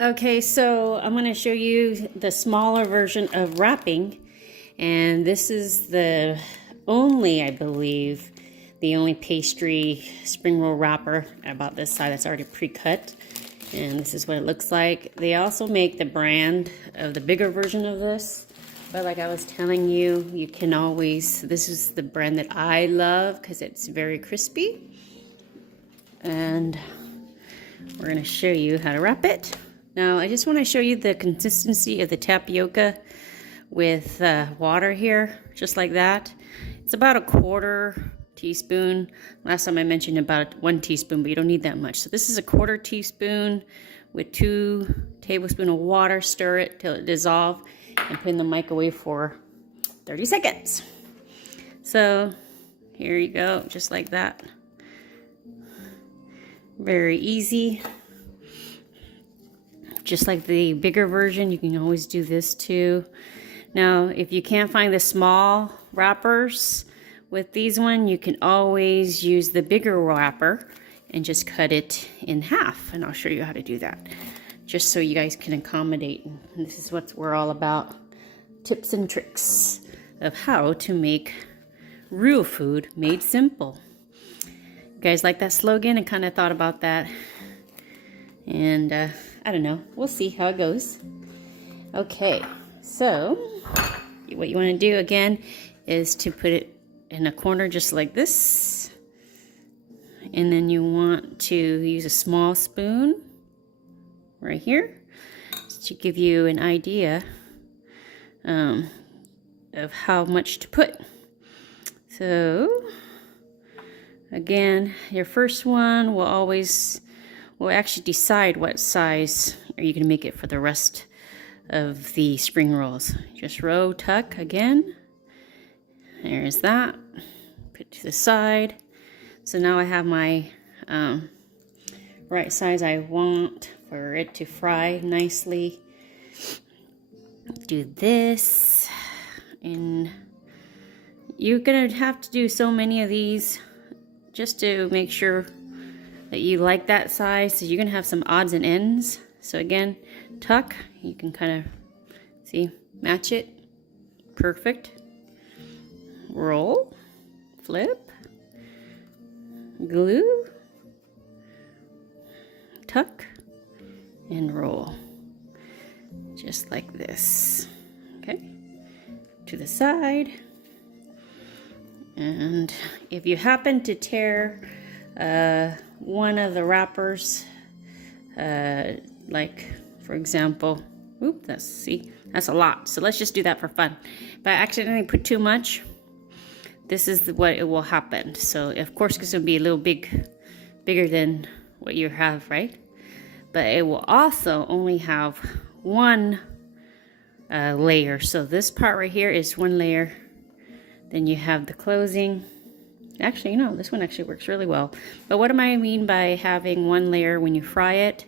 Okay, so I'm going to show you the smaller version of wrapping, and this is the only, I believe, the only pastry spring roll wrapper about this size that's already pre-cut, and this is what it looks like. They also make the brand of the bigger version of this, but like I was telling you, you can always, this is the brand that I love because it's very crispy, and we're going to show you how to wrap it. Now, I just want to show you the consistency of the tapioca with water here, just like that. It's about a 1/4 teaspoon. Last time I mentioned about 1 teaspoon, but you don't need that much. So this is a 1/4 teaspoon with 2 tablespoons of water. Stir it till it dissolves and put in the microwave for 30 seconds. So here you go, just like that. Very easy. Just like the bigger version, you can always do this too. Now, if you can't find the small wrappers with these one, you can always use the bigger wrapper and just cut it in half. And I'll show you how to do that, just so you guys can accommodate. And this is what we're all about, tips and tricks of how to make real food made simple. You guys like that slogan? I kind of thought about that. And I don't know. We'll see how it goes. Okay, so what you want to do again is to put it in a corner just like this. And then you want to use a small spoon right here to give you an idea of how much to put. So again, your first one will actually decide what size are you going to make it for the rest of the spring rolls. Just row, tuck again. There's that. Put it to the side. So now I have my right size I want for it to fry nicely. Do this. And you're going to have to do so many of these just to make sure that you like that size. So you're gonna have some odds and ends. So again, tuck, you can kind of see, match it, perfect. Roll, flip, glue, tuck, and roll, just like this. Okay, to the side. And if you happen to tear one of the wrappers, like for example, that's a lot. So let's just do that for fun. If I accidentally put too much, this is what it will happen. So of course it's gonna be a little bigger than what you have, right? But it will also only have one layer. So this part right here is one layer. Then you have the closing. Actually, no, this one actually works really well. But what do I mean by having one layer when you fry it?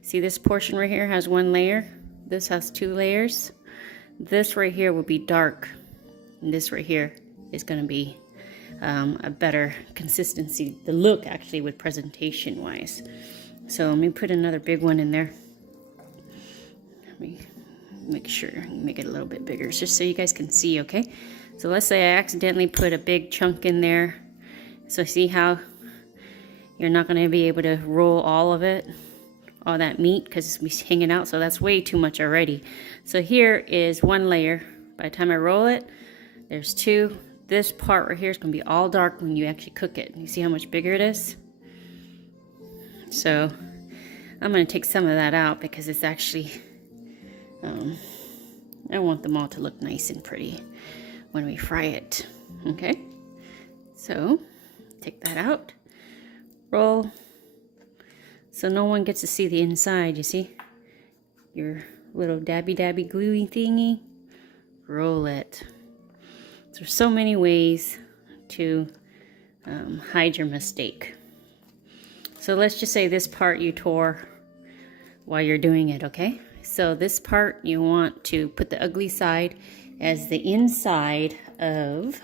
See, this portion right here has one layer. This has 2 layers. This right here will be dark. And this right here is going to be a better consistency, the look actually with presentation wise. So let me put another big one in there. Let me make sure, make it a little bit bigger, just so you guys can see, okay? So let's say I accidentally put a big chunk in there. So see how you're not going to be able to roll all of it, all that meat, because it's hanging out. So that's way too much already. So here is one layer. By the time I roll it, there's 2. This part right here is going to be all dark when you actually cook it. You see how much bigger it is? So I'm going to take some of that out because it's actually, I want them all to look nice and pretty when we fry it. Okay, so take that out, roll, so no one gets to see the inside. You see your little dabby gluey thingy, roll it. There's so many ways to hide your mistake. So let's just say this part you tore while you're doing it, okay? So this part you want to put the ugly side as the inside of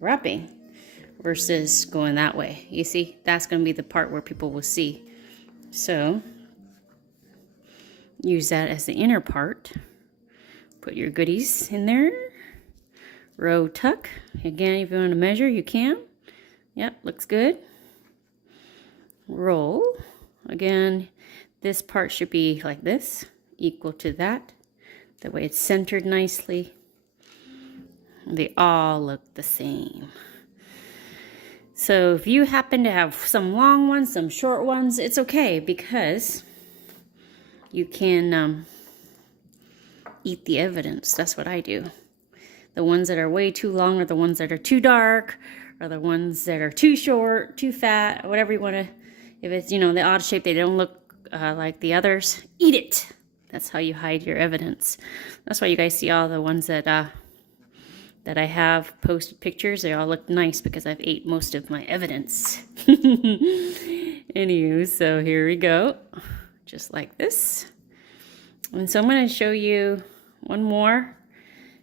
wrapping versus going that way. You see, that's going to be the part where people will see. So use that as the inner part. Put your goodies in there. Row tuck. Again, if you want to measure, you can. Yep, looks good. Roll. Again, this part should be like this, equal to that. That way it's centered nicely. They all look the same. So if you happen to have some long ones, some short ones, it's okay because you can eat the evidence. That's what I do. The ones that are way too long are the ones that are too dark, or the ones that are too short, too fat, whatever you want to. If it's, you know, the odd shape, they don't look like the others, eat it. That's how you hide your evidence. That's why you guys see all the ones that I have posted pictures. They all look nice because I've ate most of my evidence. Anywho, so here we go. Just like this. And so I'm going to show you one more.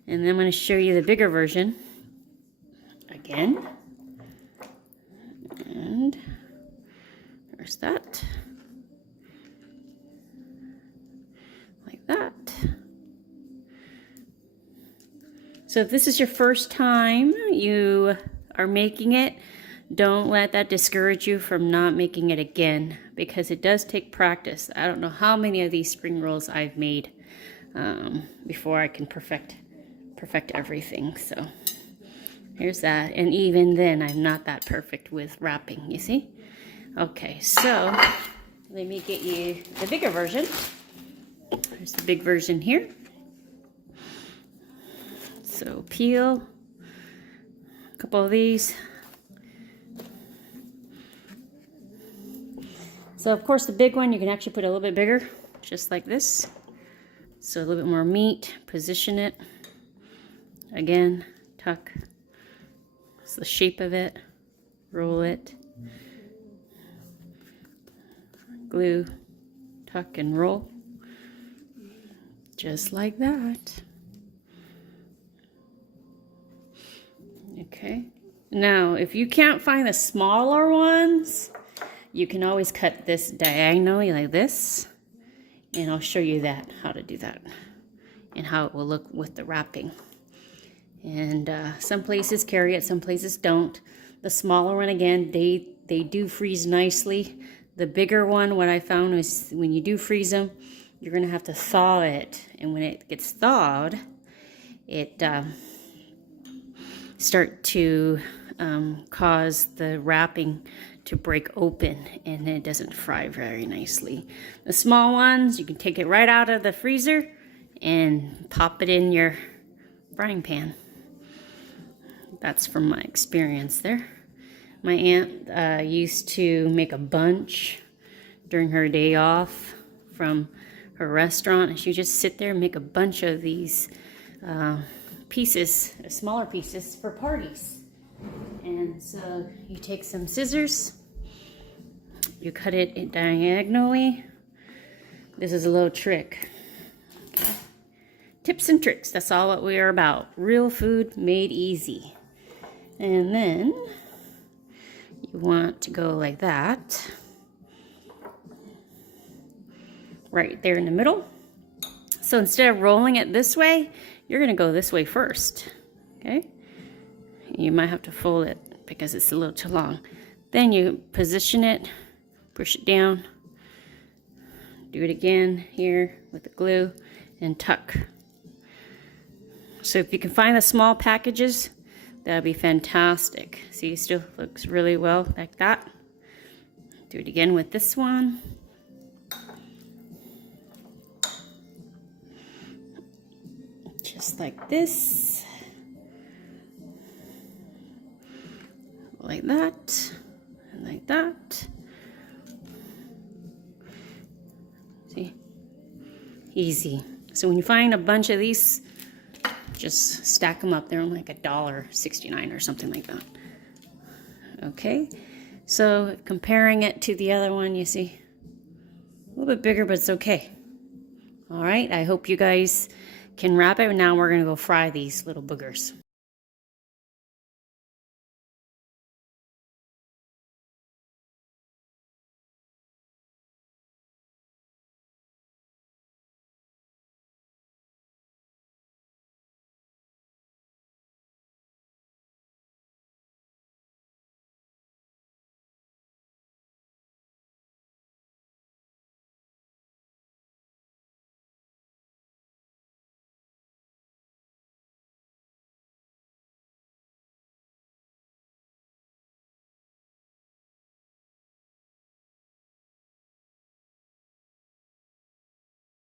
And then I'm going to show you the bigger version. Again. And there's that. Like that. So if this is your first time you are making it, don't let that discourage you from not making it again, because it does take practice. I don't know how many of these spring rolls I've made before I can perfect everything. So here's that. And even then, I'm not that perfect with wrapping, you see? Okay, so let me get you the bigger version. There's the big version here. So peel a couple of these. So of course the big one you can actually put a little bit bigger, just like this. So a little bit more meat, position it. Again, tuck. It's the shape of it. Roll it. Glue, tuck and roll. Just like that. Okay. Now, if you can't find the smaller ones, you can always cut this diagonally like this. And I'll show you that, how to do that. And how it will look with the wrapping. And some places carry it, some places don't. The smaller one, again, they do freeze nicely. The bigger one, what I found is when you do freeze them, you're going to have to thaw it. And when it gets thawed, it start to cause the wrapping to break open, and it doesn't fry very nicely. The small ones, you can take it right out of the freezer and pop it in your frying pan. That's from my experience there. My aunt used to make a bunch during her day off from her restaurant, and she would just sit there and make a bunch of these pieces, smaller pieces for parties. And so you take some scissors, you cut it diagonally. This is a little trick. Okay. Tips and tricks, that's all what we are about. Real food made easy. And then you want to go like that. Right there in the middle. So instead of rolling it this way, you're going to go this way first. Okay? You might have to fold it because it's a little too long. Then you position it, push it down, do it again here with the glue, and tuck. So if you can find the small packages, that'd be fantastic. See, it still looks really well like that. Do it again with this one. Just like this. Like that. And like that. See? Easy. So when you find a bunch of these, just stack them up. They're like $1.69 or something like that. Okay. So comparing it to the other one, you see, a little bit bigger, but it's okay. All right. I hope you guys can wrap it. Now we're going to go fry these little boogers.